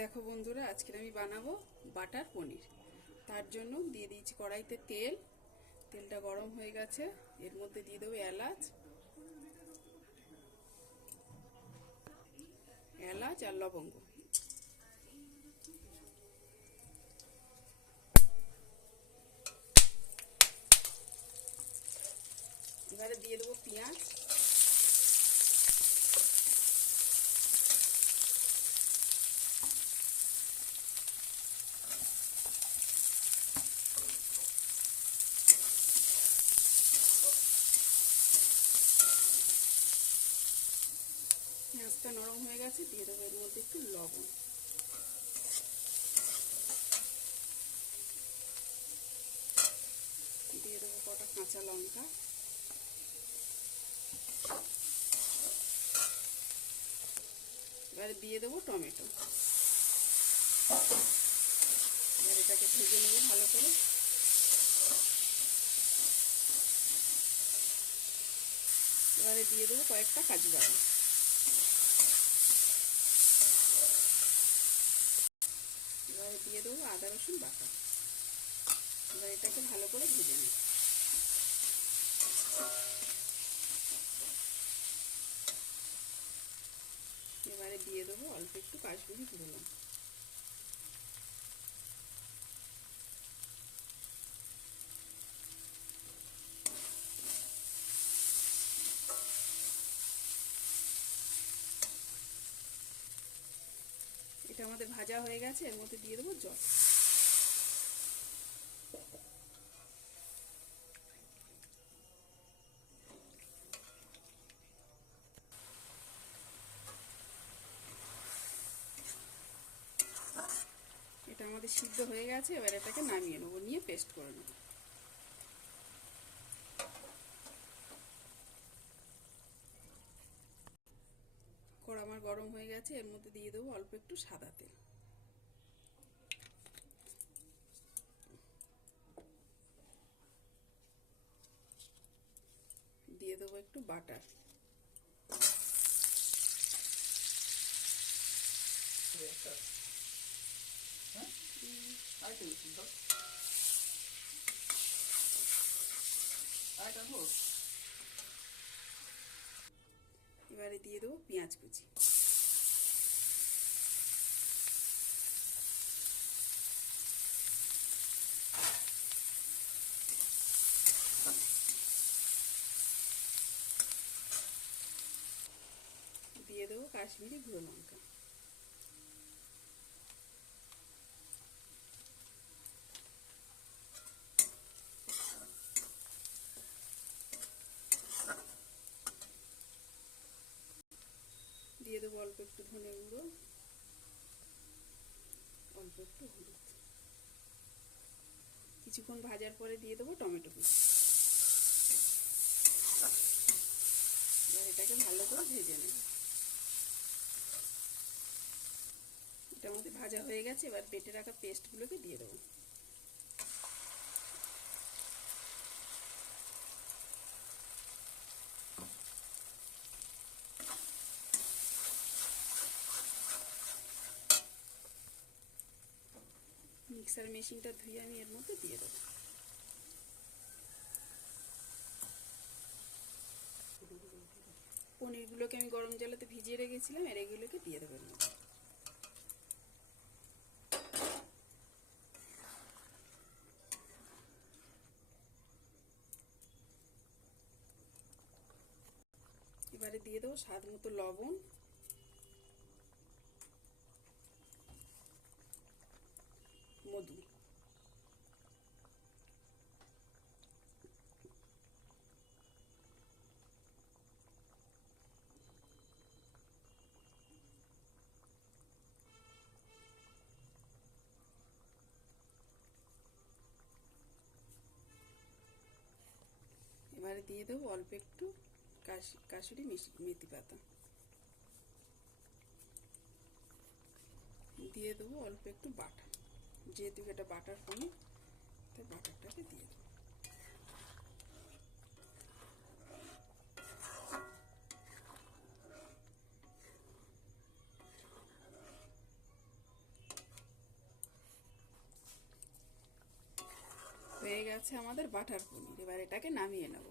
দেখো বন্ধুরা, আজকে আমি বানাবো বাটার পনির। তার জন্য দিয়ে দিয়েছি কড়াইতে তেল। তেলটা গরম হয়ে গেছে, এর মধ্যে দিয়ে দেবো এলাচ আর লবঙ্গ। এবারে দিয়ে দেবো পেঁয়াজ, পেঁয়াজটা নরম হয়ে গেছে, দিয়ে দেবো এর মধ্যে একটু লবণ, দিয়ে দেবো কটা কাঁচা লঙ্কা, এবারে দিয়ে দেবো টমেটো। এবার এটাকে ভেজে নেবো ভালো করে। এবারে দিয়ে দেবো কয়েকটা কাজু বাদাম। এবারে দিয়ে দেবো আদা রসুন বাটা। এবার এটাকে ভালো করে ভেজে নেব। এবারে দিয়ে দেবো অল্প একটু কাশ্মীরি গুঁড়ো লঙ্কা। এটা আমাদের ভাজা হয়ে গেছে, এর মধ্যে দিয়ে দেবো জল। এটা আমাদের সিদ্ধ হয়ে গেছে, এবার এটাকে নামিয়ে নেবো, নিয়ে পেস্ট করে নেব। কড়া আমার গরম হয়ে গেছে, এর মধ্যে দিয়ে দেবো অল্প একটু সাদা তেল, দিয়ে দেবো একটু বাটার, এবারে দিয়ে দেবো পেঁয়াজ কুচি, দিয়ে দেবো কাশ্মীরি গুঁড়ো লঙ্কা, দিয়ে দেবো অল্প একটু ধনে গুঁড়ো, অল্প একটু হলুদ। কিছুক্ষণ ভাজার পরে দিয়ে দেবো টমেটো কুচি। এবার এটাকে ভালো করে ভেজে নেব। এটা আমাদের ভাজা হয়ে গেছে, এবার বেটে রাখা পেস্টগুলোকে দিয়ে দেবো। মিক্সার মেশিনটা ধুয়ে আমি এর মধ্যে দিয়ে দেবো। পনিরগুলোকে আমি গরম জলেতে ভিজিয়ে রেখেছিলাম, আর এগুলোকে দিয়ে দেবো এর মধ্যে। এবারে দিয়ে দেবো স্বাদ মতো লবণ, মধু, এবারে দিয়ে দেবো অল্প একটু কাসুরি মেথি পাতা, দিয়ে দেবো অল্প একটু বাটার। যেহেতু এটা বাটার পনির, তাই বাটারটাকে দিয়ে দেবো। গেছে আমাদের বাটার পনির। এবার এটাকে নামিয়ে নেব।